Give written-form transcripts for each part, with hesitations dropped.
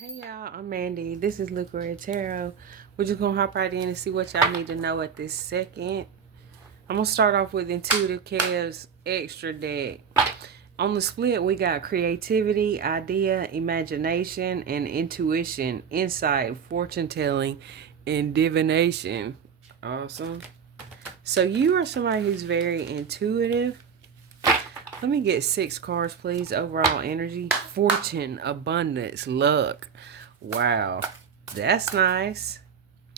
Hey y'all, I'm Mandy. This is Luca and Tarot. We're just gonna hop right in and see what y'all need to know at this second. I'm gonna start off with Intuitive Chaos Extra Deck. On the split, we got creativity, idea, imagination, and intuition, insight, fortune telling, and divination. Awesome. So you are somebody who's very intuitive. Let me get 6 cards, please. Overall energy, fortune, abundance, luck. Wow, that's nice.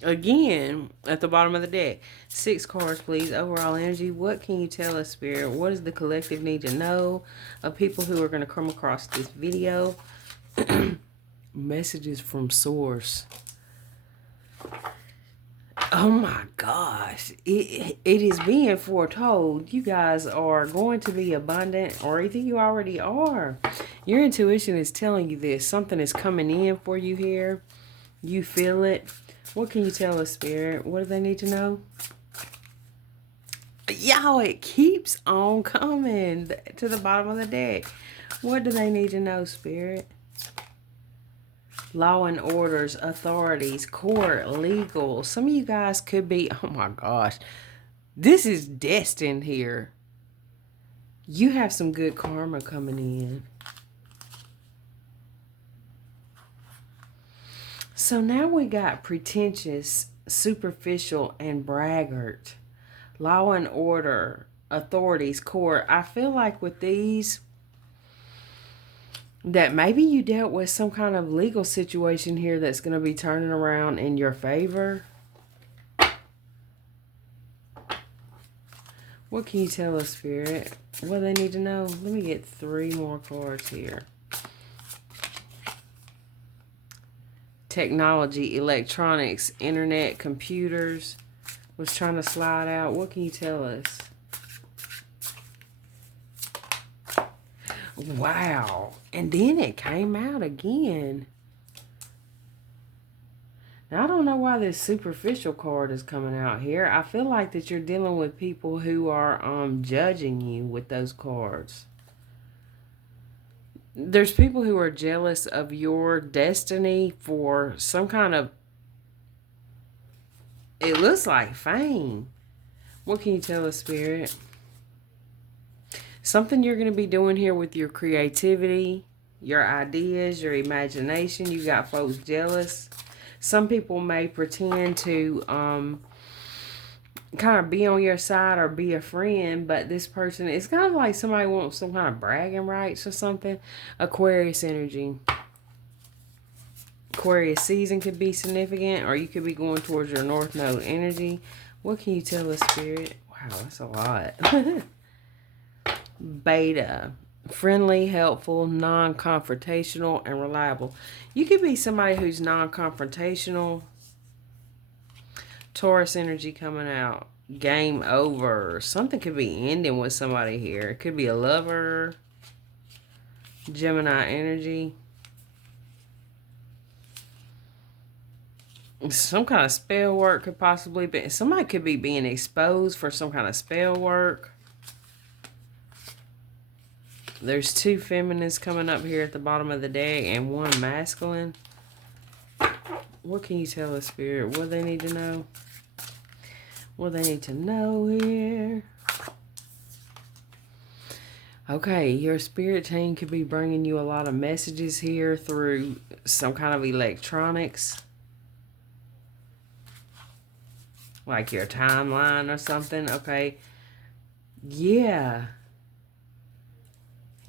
Again, at the bottom of the deck, 6 cards, please. Overall energy. What can you tell us, Spirit? What does the collective need to know of people who are going to come across this video? Messages from Source. Oh my gosh. It is being foretold. You guys are going to be abundant, or either you already are. Your intuition is telling you this. Something is coming in for you here. You feel it. What can you tell us, Spirit? What do they need to know? Y'all, it keeps on coming to the bottom of the deck. What do they need to know, Spirit? Law and orders, authorities, court, legal. Some of you guys could be, oh my gosh, this is destined here. You have some good karma coming in. So now we got pretentious, superficial, and braggart. Law and order, authorities, court. I feel like with these, that maybe you dealt with some kind of legal situation here that's going to be turning around in your favor. What can you tell us, Spirit? What do they need to know? Let me get 3 more cards here. Technology, electronics, internet, computers. Was trying to slide out. What can you tell us? Wow. And then it came out again. Now, I don't know why this superficial card is coming out here. I feel like that you're dealing with people who are judging you with those cards. There's people who are jealous of your destiny for some kind of, it looks like fame. What can you tell us, Spirit? Something you're going to be doing here with your creativity, your ideas, your imagination. You got folks jealous. Some people may pretend to kind of be on your side or be a friend, but this person, it's kind of like somebody wants some kind of bragging rights or something. Aquarius energy. Aquarius season could be significant, or you could be going towards your North Node energy. What can you tell us, Spirit? Wow, that's a lot. Beta. Friendly, helpful, non-confrontational, and reliable. You could be somebody who's non-confrontational. Taurus energy coming out. Game over. Something could be ending with somebody here. It could be a lover. Gemini energy. Some kind of spell work could possibly be. Somebody could be being exposed for some kind of spell work. There's 2 feminines coming up here at the bottom of the deck and 1 masculine. What can you tell us, Spirit? What do they need to know? What do they need to know here? Okay, your spirit team could be bringing you a lot of messages here through some kind of electronics. Like your timeline or something. Okay. Yeah.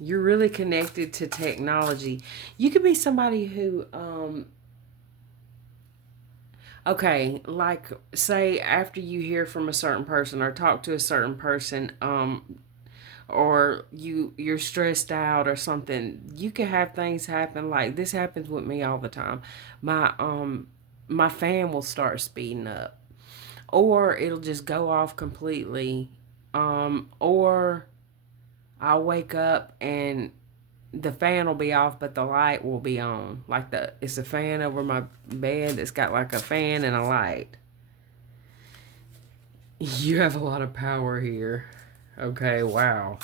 You're really connected to technology. You could be somebody who, okay, like say after you hear from a certain person or talk to a certain person, or you're stressed out or something, you could have things happen. Like this happens with me all the time. My fan will start speeding up, or it'll just go off completely, or I'll wake up and the fan will be off, but the light will be on. Like it's a fan over my bed that's got like a fan and a light. You have a lot of power here. Okay, wow.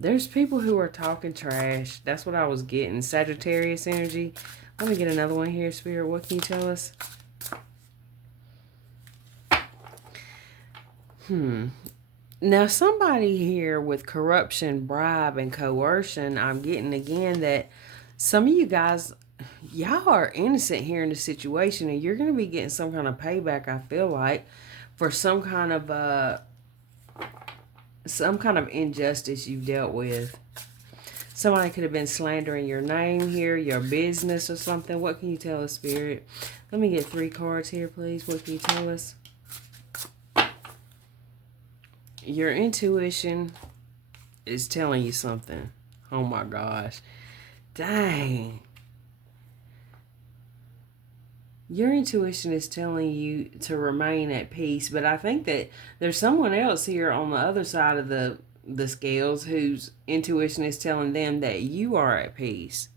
There's people who are talking trash. That's what I was getting. Sagittarius energy. Let me get another one here, Spirit. What can you tell us? Now, somebody here with corruption, bribe, and coercion, I'm getting again that some of you guys, y'all are innocent here in the situation, and you're going to be getting some kind of payback, I feel like, for some kind of injustice you've dealt with. Somebody could have been slandering your name here, your business or something. What can you tell us, Spirit? Let me get 3 cards here, please. What can you tell us? Your intuition is telling you something. Oh my gosh. Dang. Your intuition is telling you to remain at peace, but I think that there's someone else here on the other side of the scales whose intuition is telling them that you are at peace.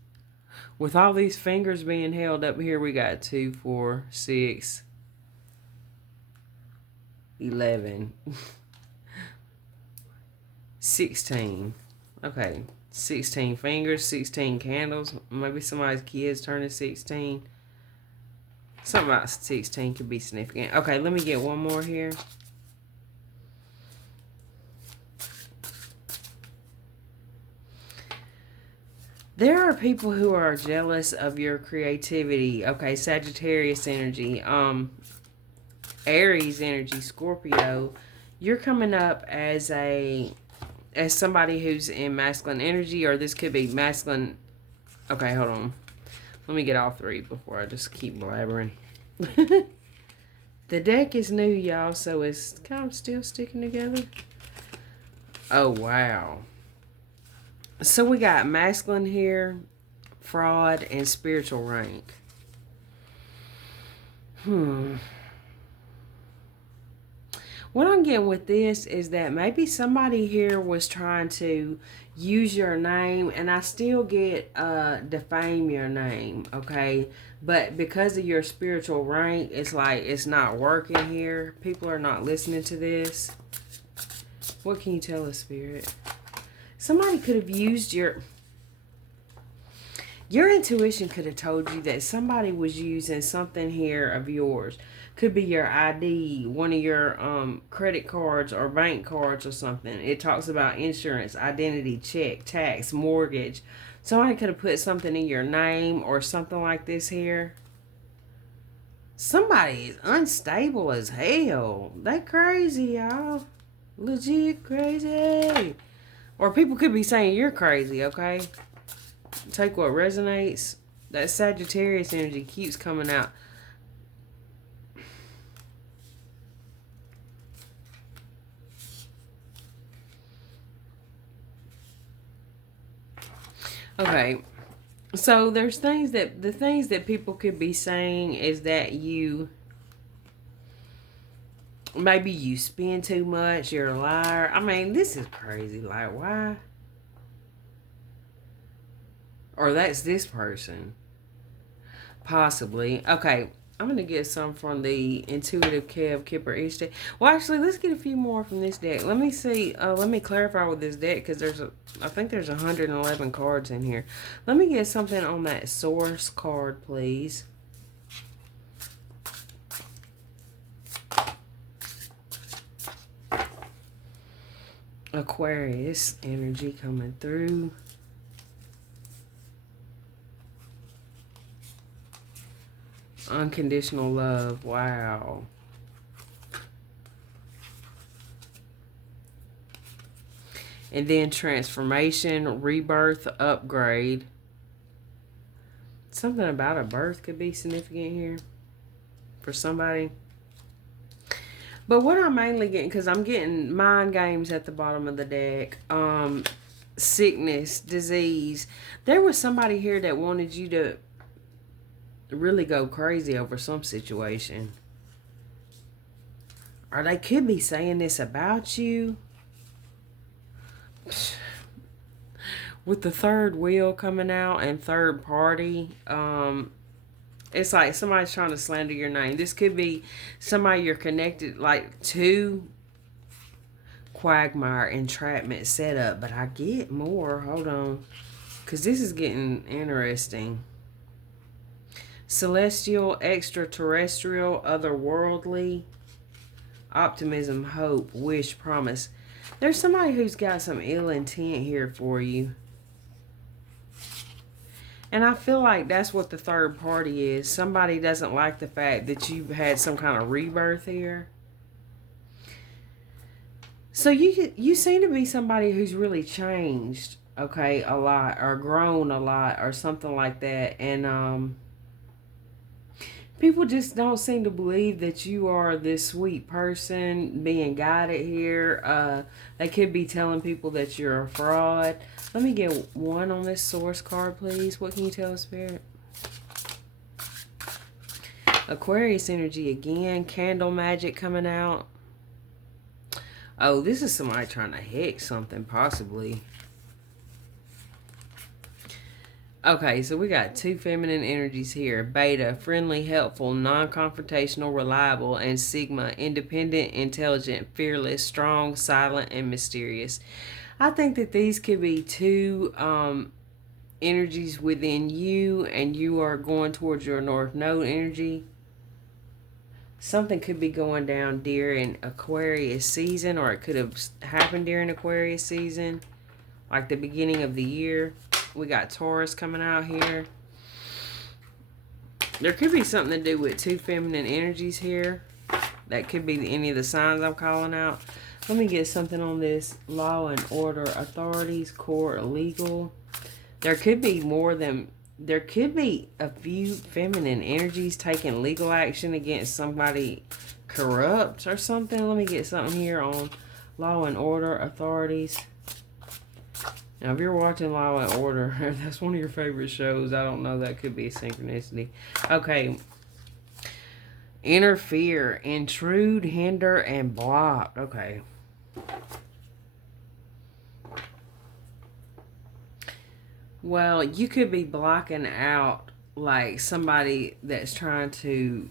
With all these fingers being held up here, we got 2, 4, 6, 11, 16. Okay, 16 fingers, 16 candles. Maybe somebody's kid's turning 16. Something about 16 could be significant. Okay, let me get one more here. There are people who are jealous of your creativity. Okay, Sagittarius energy, Aries energy, Scorpio. You're coming up as somebody who's in masculine energy, or this could be masculine. Okay, hold on. Let me get all 3 before I just keep blabbering. The deck is new, y'all, so it's kind of still sticking together. Oh, wow. So we got masculine here, fraud, and spiritual rank. What I'm getting with this is that maybe somebody here was trying to use your name, and I still get defame your name, okay? But because of your spiritual rank, it's like it's not working here. People are not listening to this. What can you tell us, Spirit? Somebody could have used your intuition could have told you that somebody was using something here of yours. Could be your ID, one of your credit cards or bank cards or something. It talks about insurance, identity, check, tax, mortgage. Somebody could have put something in your name or something like this here. Somebody is unstable as hell. They crazy, y'all. Legit crazy. Or people could be saying you're crazy, okay? Take what resonates. That Sagittarius energy keeps coming out. Okay, so there's the things that people could be saying is that maybe you spend too much, you're a liar. I mean, this is crazy. Like, why? Or that's this person. Possibly. Okay, I'm going to get some from the Intuitive Kev Kipper each deck. Well, actually, let's get a few more from this deck. Let me see. Let me clarify with this deck because I think there's 111 cards in here. Let me get something on that source card, please. Aquarius energy coming through. Unconditional love. Wow. And then transformation, rebirth, upgrade. Something about a birth could be significant here for somebody. But what I'm mainly getting, because I'm getting mind games at the bottom of the deck. Sickness, disease. There was somebody here that wanted you to really go crazy over some situation. Or they could be saying this about you. With the third wheel coming out and third party, it's like somebody's trying to slander your name. This could be somebody you're connected like to quagmire, entrapment, setup. But I get more. Hold on. Because this is getting interesting. Celestial, extraterrestrial, otherworldly, optimism, hope, wish, promise. There's somebody who's got some ill intent here for you. And I feel like that's what the third party is. Somebody doesn't like the fact that you've had some kind of rebirth here. So you seem to be somebody who's really changed, okay, a lot, or grown a lot, or something like that. And people just don't seem to believe that you are this sweet person being guided here. They could be telling people that you're a fraud. Let me get one on this source card, please. What can you tell Spirit? Aquarius energy again. Candle magic coming out. Oh, this is somebody trying to hex something, possibly. Okay, so we got two feminine energies here. Beta, friendly, helpful, non-confrontational, reliable, and Sigma, independent, intelligent, fearless, strong, silent, and mysterious. I think that these could be two energies within you, and you are going towards your North Node energy. Something could be going down during Aquarius season, or it could have happened during Aquarius season, like the beginning of the year. We got Taurus coming out here. There could be something to do with two feminine energies here. That could be any of the signs I'm calling out. Let me get something on this. Law and order, authorities, court, legal. There could be more than... There could be a few feminine energies taking legal action against somebody corrupt or something. Let me get something here on law and order, authorities. Now, if you're watching Law and Order, that's one of your favorite shows. I don't know. That could be a synchronicity. Okay. Interfere, intrude, hinder, and block. Okay. Well, you could be blocking out, like, somebody that's trying to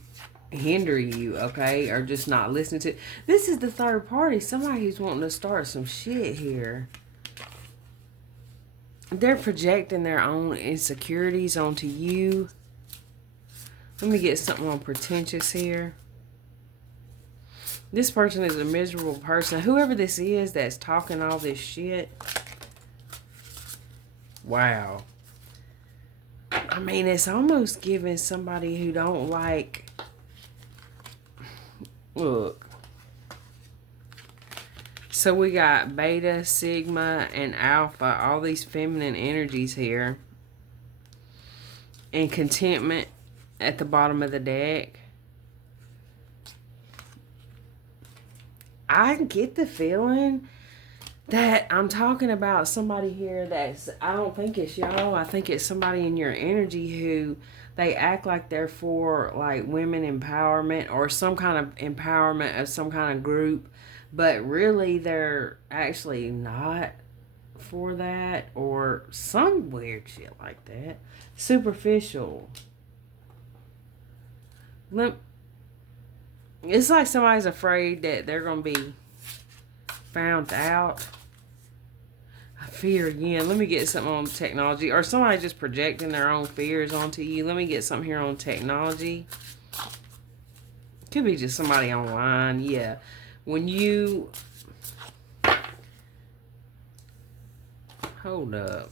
hinder you, okay? Or just not listening to... This is the third party. Somebody who's wanting to start some shit here. They're projecting their own insecurities onto you. Let me get something on pretentious here. This person is a miserable person. Whoever this is that's talking all this shit. Wow. I mean, it's almost giving somebody who don't like... Look. So we got Beta, Sigma, and Alpha. All these feminine energies here. And contentment at the bottom of the deck. I get the feeling that I'm talking about somebody here that's... I don't think it's y'all. I think it's somebody in your energy who... They act like they're for, like, women empowerment or some kind of empowerment of some kind of group. But really, they're actually not for that, or some weird shit like that. Superficial. It's like somebody's afraid that they're going to be found out. I fear again. Let me get something on technology. Or somebody just projecting their own fears onto you. Let me get something here on technology. Could be just somebody online. Yeah. When you... Hold up.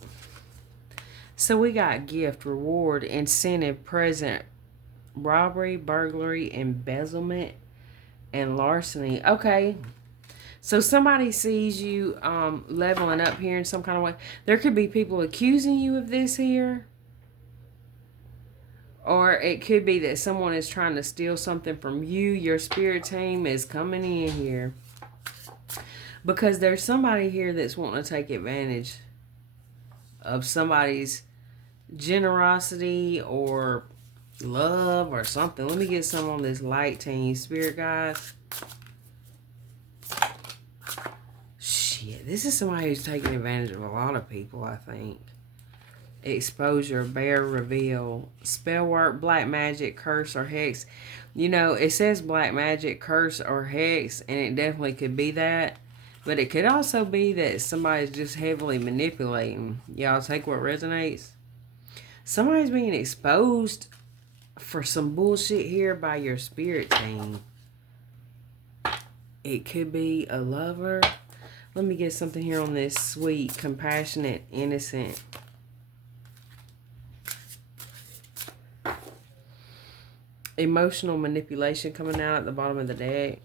So we got gift, reward, incentive, present, robbery, burglary, embezzlement, and larceny. Okay. So somebody sees you leveling up here in some kind of way. There could be people accusing you of this here. Or it could be that someone is trying to steal something from you. Your spirit team is coming in here. Because there's somebody here that's wanting to take advantage of somebody's generosity or love or something. Let me get some on this light team, spirit guys. Shit, this is somebody who's taking advantage of a lot of people, I think. Exposure, bear, reveal, spell work, black magic, curse, or hex. You know, it says black magic, curse, or hex, and it definitely could be that. But it could also be that somebody's just heavily manipulating. Y'all take what resonates. Somebody's being exposed for some bullshit here by your spirit team. It could be a lover. Let me get something here on this sweet, compassionate, innocent. Emotional manipulation coming out at the bottom of the deck.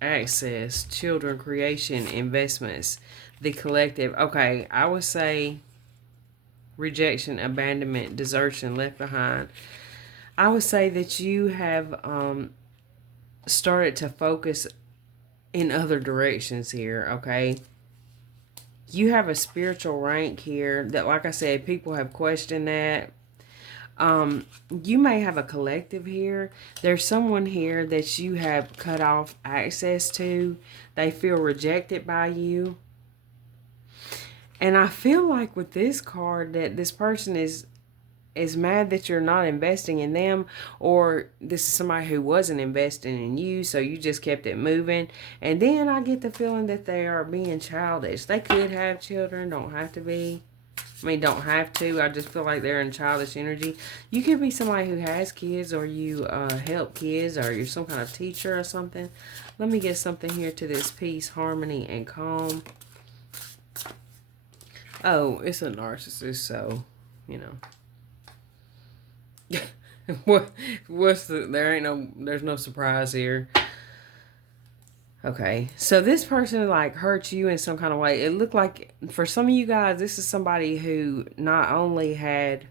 Access, children, creation, investments, the collective. Okay, I would say rejection, abandonment, desertion, left behind. I would say that you have started to focus in other directions here, okay? You have a spiritual rank here that, like I said, people have questioned that. You may have a collective here. There's someone here that you have cut off access to. They feel rejected by you. And I feel like with this card that this person is mad that you're not investing in them, or this is somebody who wasn't investing in you, so you just kept it moving. And then I get the feeling that they are being childish. They could have children, don't have to be. I mean, don't have to. I just feel like they're in childish energy. You could be somebody who has kids, or you help kids, or you're some kind of teacher or something. Let me get something here to this peace, harmony, and calm. Oh, it's a narcissist, so, you know. There's no surprise here. Okay, so this person like hurt you in some kind of way. It looked like for some of you guys, this is somebody who not only had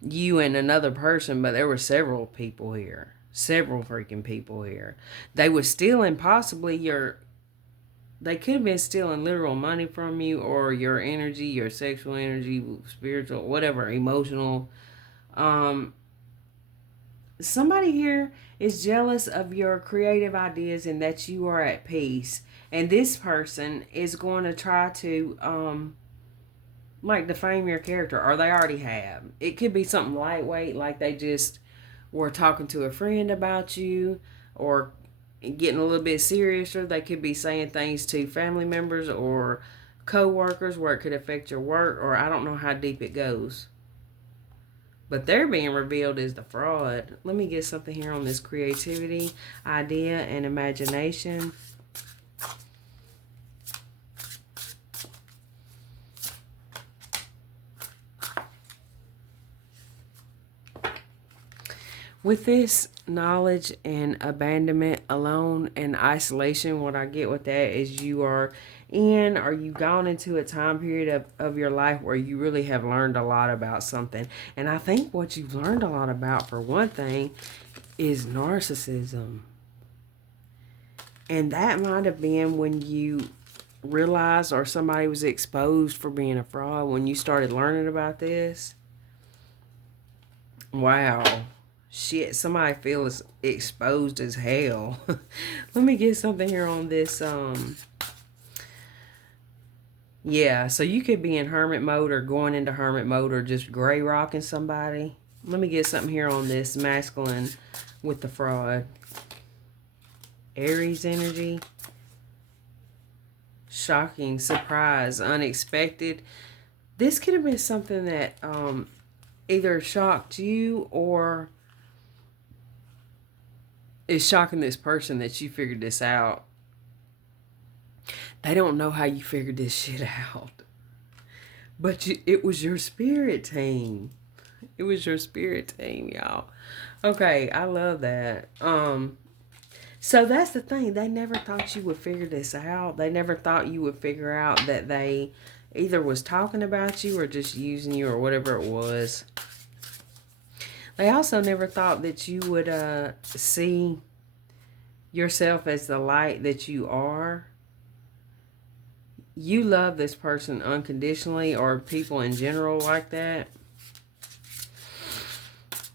you and another person, but there were several people here. Several freaking people here. They were stealing possibly they could have been stealing literal money from you, or your energy, your sexual energy, spiritual, whatever, emotional. Somebody here is jealous of your creative ideas and that you are at peace. And this person is going to try to, like, defame your character, or they already have. It could be something lightweight, like they just were talking to a friend about you, or getting a little bit seriouser. They could be saying things to family members or co-workers where it could affect your work, or I don't know how deep it goes. But they're being revealed as the fraud. Let me get something here on this creativity, idea, and imagination. With this knowledge and abandonment, alone and isolation, what I get with that is you are in, or you've gone into a time period of your life where you really have learned a lot about something. And I think what you've learned a lot about, for one thing, is narcissism. And that might have been when you realized, or somebody was exposed for being a fraud, when you started learning about this. Wow. Shit, somebody feels exposed as hell. Let me get something here on this. Yeah, so you could be in hermit mode, or going into hermit mode, or just gray rocking somebody. Let me get something here on this masculine with the fraud. Aries energy. Shocking, surprise, unexpected. This could have been something that either shocked you, or is shocking this person that you figured this out. They don't know how you figured this shit out. But it was your spirit team. It was your spirit team, y'all. Okay, I love that. So that's the thing. They never thought you would figure this out. They never thought you would figure out that they either was talking about you or just using you, or whatever it was. They also never thought that you would see yourself as the light that you are. You love this person unconditionally, or people in general like that.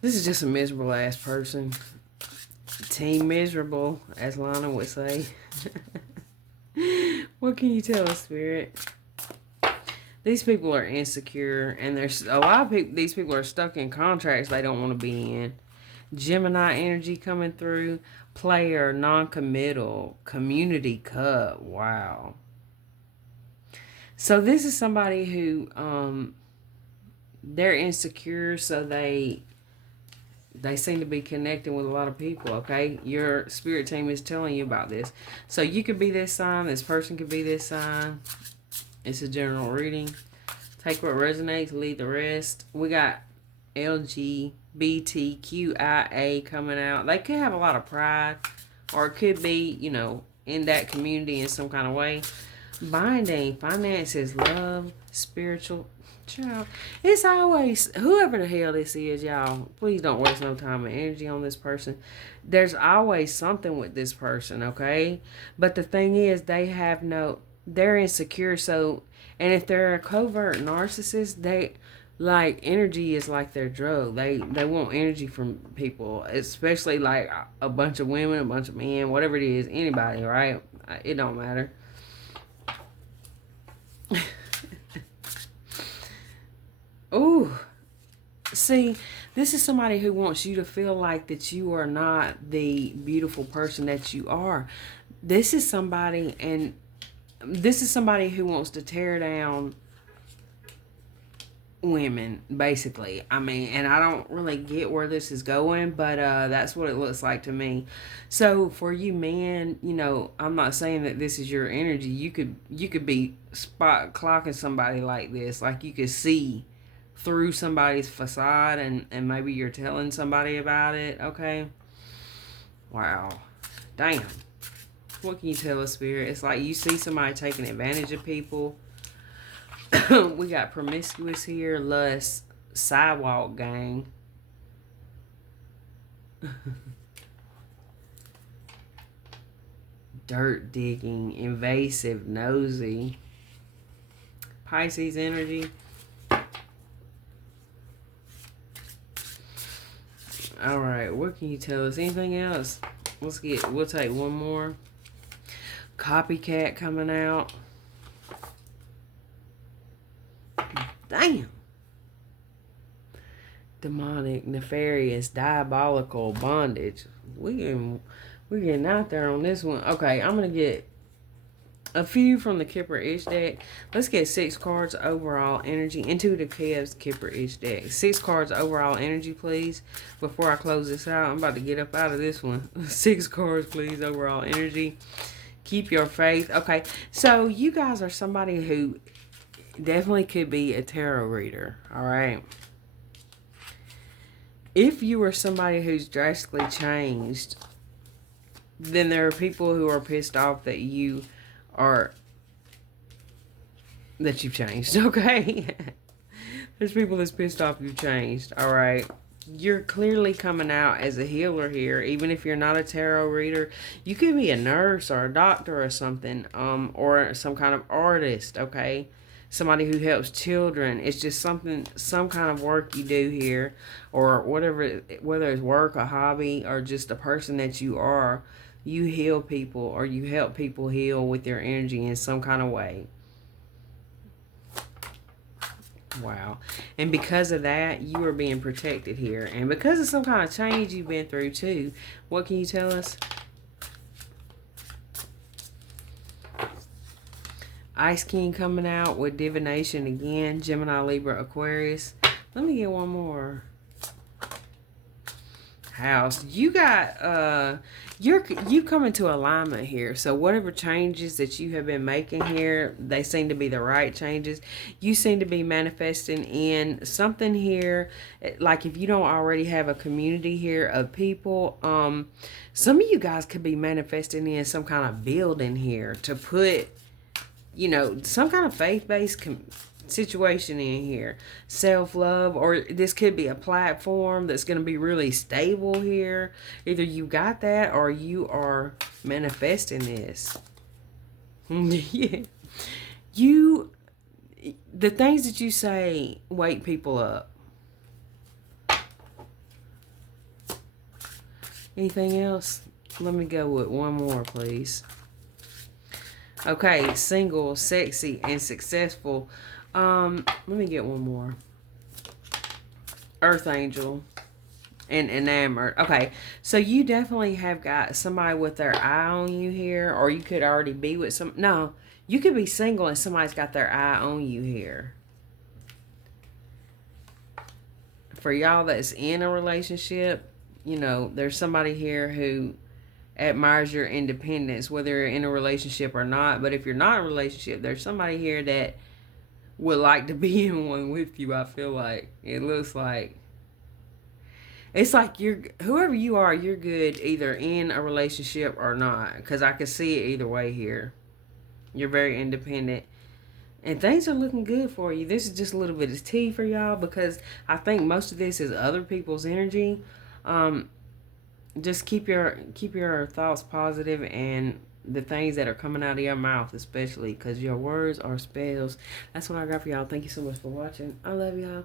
This is just a miserable ass person. Team miserable, as Lana would say. What can you tell us, Spirit? These people are insecure, and there's a lot of people. These people are stuck in contracts they don't want to be in. Gemini energy coming through. player, non-committal, community cup. Wow. So this is somebody who they're insecure, so they seem to be connecting with a lot of people. Okay, your spirit team is telling you about this. So you could be this sign, this person could be this sign. It's a general reading. Take what resonates, leave the rest. We got LGBTQIA coming out. They could have a lot of pride, or it could be, in that community in some kind of way. Binding, finances, love, spiritual. Child, it's always whoever the hell this is, y'all. Please don't waste no time and energy on this person. There's always something with this person, okay? But the thing is, they're insecure. So, and if they're a covert narcissist, they like energy is like their drug. They want energy from people, especially like a bunch of women, a bunch of men, whatever it is, anybody, right? It don't matter. Ooh, see, this is somebody who wants you to feel like that you are not the beautiful person that you are. This is somebody who wants to tear down women, basically. I mean, and I don't really get where this is going, but that's what it looks like to me. So for you men, I'm not saying that this is your energy. You could be spot clocking somebody like this, like you could see through somebody's facade, and maybe you're telling somebody about it. Okay, wow, damn. What can you tell us, spirit? It's like you see somebody taking advantage of people. We got promiscuous here, lust, sidewalk gang. Dirt digging, invasive, nosy. Pisces energy. All right, what can you tell us? Anything else? We'll take one more. Copycat coming out. Damn. Demonic, nefarious, diabolical, bondage. We're getting out there on this one. Okay, I'm gonna get a few from the Kipper-ish deck. Let's get 6 cards overall energy. Intuitive Chaos Kipper-ish deck. 6 cards overall energy, please. Before I close this out, I'm about to get up out of this one. 6 cards, please, overall energy. Keep your faith. Okay, so you guys are somebody who definitely could be a tarot reader, all right? If you are somebody who's drastically changed, then there are people who are pissed off that you've changed, okay? There's people that's pissed off you've changed, all right? You're clearly coming out as a healer here. Even if you're not a tarot reader, you could be a nurse or a doctor or something, or some kind of artist, okay? Somebody who helps children. It's just some kind of work you do here, or whatever, whether it's work, a hobby, or just a person that you are. You heal people, or you help people heal with your energy in some kind of way. Wow. And because of that, you are being protected here. And because of some kind of change you've been through too, what can you tell us? Ice King coming out with divination again. Gemini, Libra, Aquarius. Let me get one more. House. You got you come into alignment here. So whatever changes that you have been making here, they seem to be the right changes. You seem to be manifesting in something here. Like if you don't already have a community here of people, some of you guys could be manifesting in some kind of building here to put, some kind of faith-based situation in here. Self-love, or this could be a platform that's going to be really stable here. Either you got that or you are manifesting this. Yeah. The things that you say wake people up. Anything else? Let me go with one more, please. Okay, single, sexy, and successful. Let me get one more. Earth Angel. and enamored. Okay, so you definitely have got somebody with their eye on you here, or you could already be with some. No, you could be single and somebody's got their eye on you here. For y'all that's in a relationship, you know, there's somebody here who admires your independence, whether you're in a relationship or not. But if you're not in a relationship, there's somebody here that would like to be in one with you. I feel like it looks like it's like you're whoever you are, you're good either in a relationship or not. Because I can see it either way here. You're very independent. And things are looking good for you. This is just a little bit of tea for y'all because I think most of this is other people's energy. Um, just keep your thoughts positive and the things that are coming out of your mouth, especially because your words are spells. That's what I got for y'all. Thank you so much for watching. I love y'all.